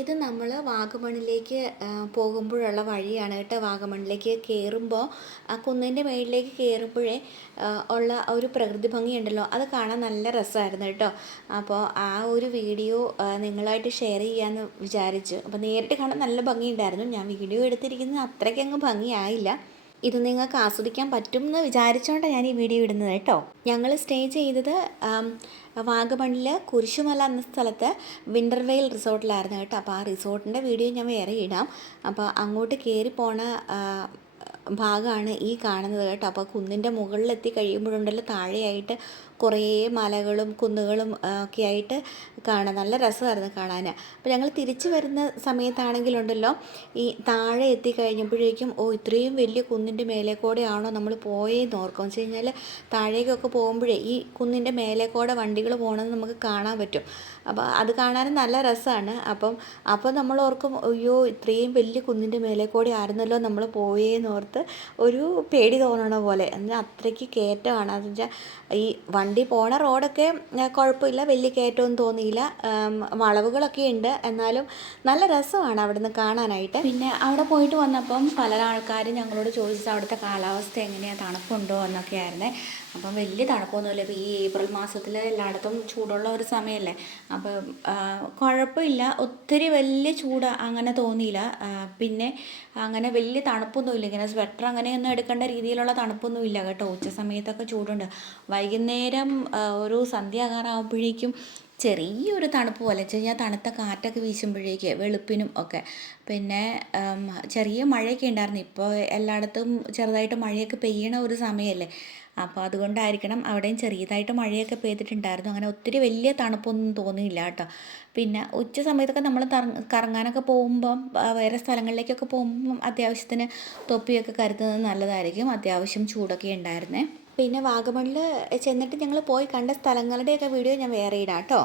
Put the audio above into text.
ഇത് നമ്മൾ വാഗമണിലേക്ക് പോകുമ്പോഴുള്ള വഴിയാണ് കേട്ടോ. വാഗമണിലേക്ക് കയറുമ്പോൾ ആ കുന്നിന്റെ മുകളിലേക്ക് കയറുമ്പോഴേ ഉള്ള ഒരു പ്രകൃതി ഭംഗിയുണ്ടല്ലോ. അത് കാണാൻ നല്ല രസമായിരുന്നു കേട്ടോ. അപ്പോൾ ആ ഒരു വീഡിയോ നിങ്ങളായിട്ട് ഷെയർ ചെയ്യാമെന്ന് വിചാരിച്ചു അപ്പോൾ നേരിട്ട് കാണാൻ നല്ല ഭംഗിയുണ്ടായിരുന്നു. ഞാൻ വീഡിയോ എടുത്തിരിക്കുന്നത് അത്രയ്ക്കങ്ങ് ഭംഗിയായില്ല. ഇത് നിങ്ങൾക്ക് ആസ്വദിക്കാൻ പറ്റും എന്ന് വിചാരിച്ചുകൊണ്ടാണ് ഞാൻ ഈ വീഡിയോ ഇടുന്നത് കേട്ടോ. ഞങ്ങൾ സ്റ്റേ ചെയ്തത് വാഗമണിൽ കുരിശുമല എന്ന സ്ഥലത്ത് വിന്റർവെയിൽ റിസോർട്ടിലായിരുന്നു കേട്ടോ. അപ്പോൾ ആ റിസോർട്ടിന്റെ വീഡിയോ ഞാൻ വേറെ ഇടാം. അപ്പോൾ അങ്ങോട്ട് കയറി പോണ ഭാഗമാണ് ഈ കാണുന്നത് കേട്ടോ. അപ്പോൾ കുന്നിന്റെ മുകളിലെത്തി കഴിയുമ്പോഴുണ്ടല്ലോ താഴെയായിട്ട് കുറേ മലകളും കുന്നുകളും ഒക്കെ ആയിട്ട് കാണാൻ നല്ല രസമായിരുന്നു കാണാൻ അപ്പോൾ ഞങ്ങൾ തിരിച്ചു വരുന്ന സമയത്താണെങ്കിലുണ്ടല്ലോ ഈ താഴെ എത്തി കഴിഞ്ഞപ്പോഴേക്കും ഓ ഇത്രയും വലിയ കുന്നിന്റെ മേലെ കൂടെയാണോ നമ്മൾ പോയേന്ന് ഓർക്കും. വെച്ച് കഴിഞ്ഞാൽ താഴേക്കൊക്കെ പോകുമ്പോഴേ ഈ കുന്നിന്റെ മേലെ കൂടെ വണ്ടികൾ പോകണമെന്ന് നമുക്ക് കാണാൻ പറ്റും. അപ്പോൾ അത് കാണാനും നല്ല രസമാണ്. അപ്പം അപ്പോൾ നമ്മൾ ഓർക്കും അയ്യോ ഇത്രയും വലിയ കുന്നിന്റെ മേലെ കൂടെ ആയിരുന്നല്ലോ നമ്മൾ പോയേന്ന് ഓർത്ത് ഒരു പേടി തോന്നണ പോലെ. എന്നാൽ അത്രയ്ക്ക് കയറ്റമാണ്. അതെന്ന് വെച്ചാൽ ഈ വണ്ടി പോണ റോഡൊക്കെ കുഴപ്പമില്ല. വലിയ കയറ്റമൊന്നും തോന്നിയില്ല. വളവുകളൊക്കെ ഉണ്ട്. എന്നാലും നല്ല രസമാണ് അവിടെ നിന്ന് കാണാനായിട്ട്. പിന്നെ അവിടെ പോയിട്ട് വന്നപ്പം പല ആൾക്കാരും ഞങ്ങളോട് ചോദിച്ചത് അവിടുത്തെ കാലാവസ്ഥ എങ്ങനെയാണ് തണുപ്പുണ്ടോ? എന്നൊക്കെ ആയിരുന്നേ അപ്പം വലിയ തണുപ്പൊന്നുമില്ല. ഇപ്പോൾ ഈ ഏപ്രിൽ മാസത്തിൽ എല്ലായിടത്തും ചൂടുള്ള ഒരു സമയമല്ലേ. അപ്പം കുഴപ്പമില്ല. ഒത്തിരി വലിയ ചൂട് അങ്ങനെ തോന്നിയില്ല. പിന്നെ അങ്ങനെ വലിയ തണുപ്പൊന്നുമില്ല. ഇങ്ങനെ സ്വെറ്റർ അങ്ങനെയൊന്നും എടുക്കേണ്ട രീതിയിലുള്ള തണുപ്പൊന്നുമില്ല കേട്ടോ. ഉച്ച സമയത്തൊക്കെ ചൂടുണ്ട്. വൈകുന്നേരം ആ, ഒരു സന്ധ്യാകാറാകുമ്പോഴേക്കും ചെറിയൊരു തണുപ്പ് പോലെ കഴിഞ്ഞാൽ തണുത്ത കാറ്റൊക്കെ വീശുമ്പോഴേക്ക് വെളുപ്പിനും ഒക്കെ. പിന്നെ ചെറിയ മഴയൊക്കെ ഉണ്ടായിരുന്നു. ഇപ്പോൾ എല്ലായിടത്തും ചെറുതായിട്ട് മഴയൊക്കെ പെയ്യണ ഒരു സമയമല്ലേ? അപ്പോൾ അതുകൊണ്ടായിരിക്കണം അവിടെയും ചെറിയതായിട്ട് മഴയൊക്കെ പെയ്തിട്ടുണ്ടായിരുന്നു. അങ്ങനെ ഒത്തിരി വലിയ തണുപ്പൊന്നും തോന്നിയില്ല കേട്ടോ. പിന്നെ ഉച്ച സമയത്തൊക്കെ നമ്മൾ കറങ്ങാനൊക്കെ പോകുമ്പം വേറെ സ്ഥലങ്ങളിലേക്കൊക്കെ പോകുമ്പം അത്യാവശ്യത്തിന് തൊപ്പിയൊക്കെ കരുതുന്നത് നല്ലതായിരിക്കും. അത്യാവശ്യം ചൂടൊക്കെ ഉണ്ടായിരുന്നേ. പിന്നെ വാഗമണിൽ ചെന്നിട്ട് ഞങ്ങൾ പോയി കണ്ട സ്ഥലങ്ങളുടെയൊക്കെ വീഡിയോ ഞാൻ വേറെ ഇടാം കേട്ടോ.